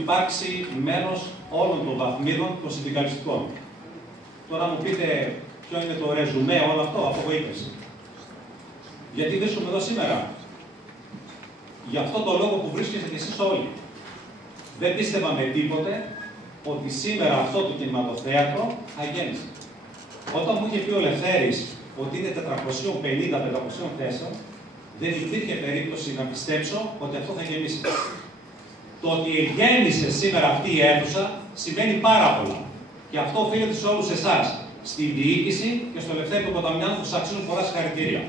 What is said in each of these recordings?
υπάρξει μέρος όλων των βαθμίδων των συνδικαλιστικών. Τώρα μου πείτε ποιο είναι το ρεζουμέ όλο αυτό, απογοήτευση. Γιατί βρίσκομαι εδώ σήμερα. Γι' αυτό το λόγο που βρίσκεστε και εσείς όλοι. Δεν πίστευα με τίποτε ότι σήμερα αυτό το κινηματοθέατρο θα γέμισε. Όταν μου είχε πει ο Λευθέρης ότι είναι 450-500 θέσεων, δεν υπήρχε περίπτωση να πιστέψω ότι αυτό θα γεμίσει. Το ότι γέμισε σήμερα αυτή η αίθουσα σημαίνει πάρα πολλά. Και αυτό οφείλεται σε όλους εσάς, στη διοίκηση και στο Λευθέρη του Ποταμιάνου που σας αξίζουν πολλά συγχαρητήρια.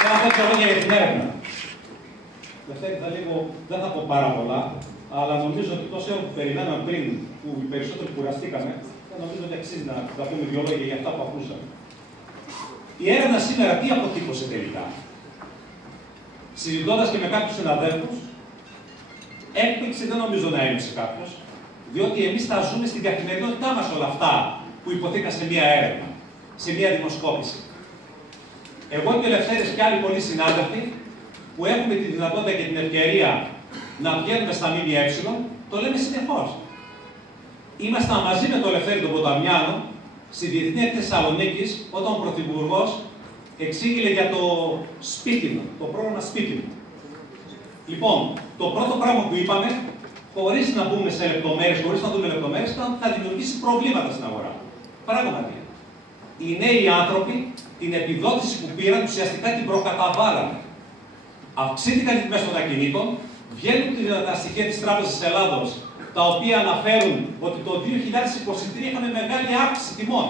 Θέλω να πω και λόγια για την έρευνα. Λευθέρη, δεν θα πω πάρα πολλά, αλλά νομίζω ότι τόσο που περιμέναμε πριν, που οι περισσότεροι κουραστήκαμε, νομίζω ότι αξίζει να πούμε δύο λόγια για αυτά που ακούσαμε. Η έρευνα σήμερα τι αποτύπωσε τελικά? Συζητώντας και με κάποιους συναδέλφους, έκπληξη δεν νομίζω να έμειξε κάποιος, διότι εμείς τα ζούμε στην καθημερινότητά μας όλα αυτά που υποθήκαν σε μία έρευνα, σε μία δημοσκόπηση. Εγώ και ο Λευθέρης και άλλοι πολλοί συνάδελφοι, που έχουμε τη δυνατότητα και την ευκαιρία να βγαίνουμε στα ΜΜΕ, το λέμε συνεχώς. Ήμασταν μαζί με τον Λευθέρη τον Ποταμιάνο στη Διεθνή Έκθεση Θεσσαλονίκης, όταν ο Πρωθυπουργός εξήγηλε για το σπίτι μου, το πρόγραμμα σπίτι μου. Λοιπόν, το πρώτο πράγμα που είπαμε, χωρίς να μπούμε σε λεπτομέρειες, χωρίς να δούμε λεπτομέρειες, ήταν ότι θα δημιουργήσει προβλήματα στην αγορά. Πράγματι. Οι νέοι άνθρωποι την επιδότηση που πήραν ουσιαστικά την προκαταβάλανε. Αυξήθηκαν οι τιμές των ακινήτων, βγαίνουν τα στοιχεία της Τράπεζας Ελλάδος, τα οποία αναφέρουν ότι το 2023 είχαμε μεγάλη αύξηση τιμών.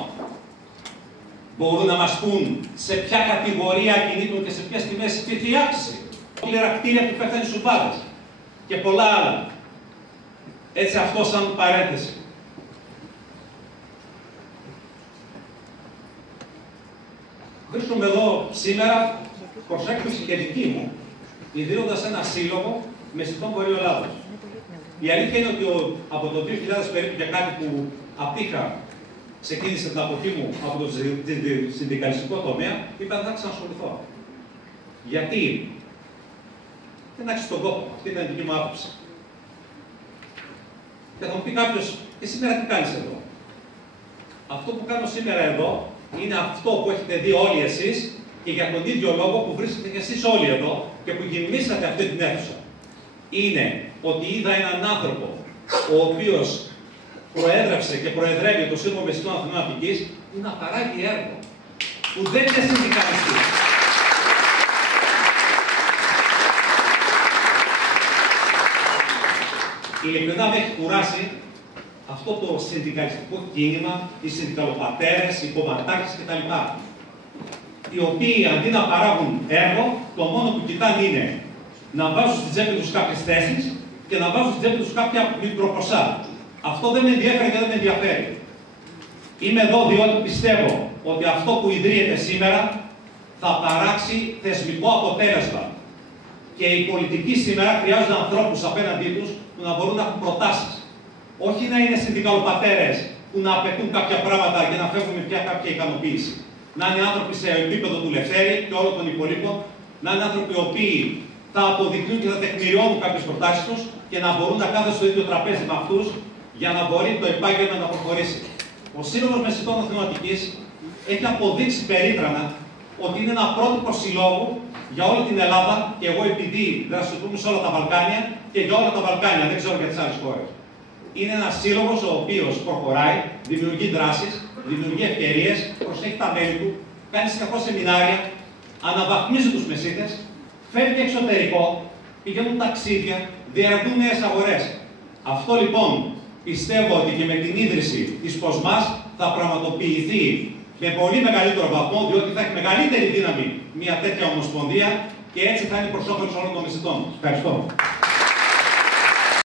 Μπορούν να μας πούν σε ποια κατηγορία ακινήτων και σε ποιες τιμές υπήρχε η αύξηση? Ολόκληρα κτίρια που πέφτανε στους μπάδες και πολλά άλλα. Έτσι αυτό σαν παρένθεση. Βρίσκομαι εδώ σήμερα προς έκπληξη και δική μου, ιδρύοντας ένα σύλλογο μεσητών Βορείου Ελλάδος. Η αλήθεια είναι ότι από το 2000 περίπου και κάτι που απήχα, ξεκίνησε την αποχή μου από το συνδικαλιστικό τομέα, είπα δεν θα ξανασχοληθώ. Γιατί δεν άξιζε τον κόπο. Αυτή ήταν η δική μου άποψη. Και θα μου πει κάποιος, και σήμερα τι κάνεις εδώ? Αυτό που κάνω σήμερα εδώ είναι αυτό που έχετε δει όλοι εσείς και για τον ίδιο λόγο που βρίσκετε και εσείς όλοι εδώ και που γεμίσατε αυτή την αίθουσα. Είναι ότι είδα έναν άνθρωπο ο οποίος προέδρευσε και προεδρεύει το Σύλλογο Μεσητών Αθηνών Αττικής να παράγει έργο που δεν είναι συνδικαλιστής. Ειλικρινά με έχει κουράσει αυτό το συνδικαλιστικό κίνημα, οι συνδικαλοπατέρες, οι κομματάρχες κτλ. Οι οποίοι αντί να παράγουν έργο, το μόνο που κοιτάνε είναι να βάζουν στην τσέπη τους κάποιες θέσεις και να βάζουν στην τσέπη τους κάποια μικροποσά. Αυτό δεν με ενδιαφέρει και δεν με ενδιαφέρει. Είμαι εδώ διότι πιστεύω ότι αυτό που ιδρύεται σήμερα θα παράξει θεσμικό αποτέλεσμα. Και οι πολιτικοί σήμερα χρειάζονται ανθρώπους απέναντί τους που να μπορούν να έχουν προτάσεις. Όχι να είναι συνδικαλοπατέρες που να απαιτούν κάποια πράγματα για να φεύγουν με πια κάποια ικανοποίηση. Να είναι άνθρωποι σε επίπεδο του Λευθέρη και όλων των υπολείπων, να είναι άνθρωποι οι οποίοι θα αποδεικνύουν και θα τεκμηριώνουν κάποιες προτάσεις τους και να μπορούν να κάθονται στο ίδιο τραπέζι με αυτούς για να μπορεί το επάγγελμα να προχωρήσει. Ο Σύλλογος Μεσητών Αθηνών Αττικής έχει αποδείξει περίτρανα ότι είναι ένα πρότυπο συλλόγου για όλη την Ελλάδα και εγώ επειδή δραστηριοποιούμε σε όλα τα Βαλκάνια και για όλα τα Βαλκάνια, δεν ξέρω για τις άλλες χώρες. Είναι ένας σύλλογος ο οποίος προχωράει, δημιουργεί δράσεις, δημιουργεί ευκαιρίες, προσέχει τα μέλη του, κάνει συνεχώς σεμινάρια, αναβαθμίζει τους μεσίτες, φεύγει εξωτερικό, πηγαίνουν ταξίδια, διαρρετούν νέες αγορές. Αυτό λοιπόν πιστεύω ότι και με την ίδρυση της ΠΟΣΜΑΣ θα πραγματοποιηθεί με πολύ μεγαλύτερο βαθμό, διότι θα έχει μεγαλύτερη δύναμη μια τέτοια ομοσπονδία και έτσι θα είναι προς όφελος όλων των μεσητών. Ευχαριστώ.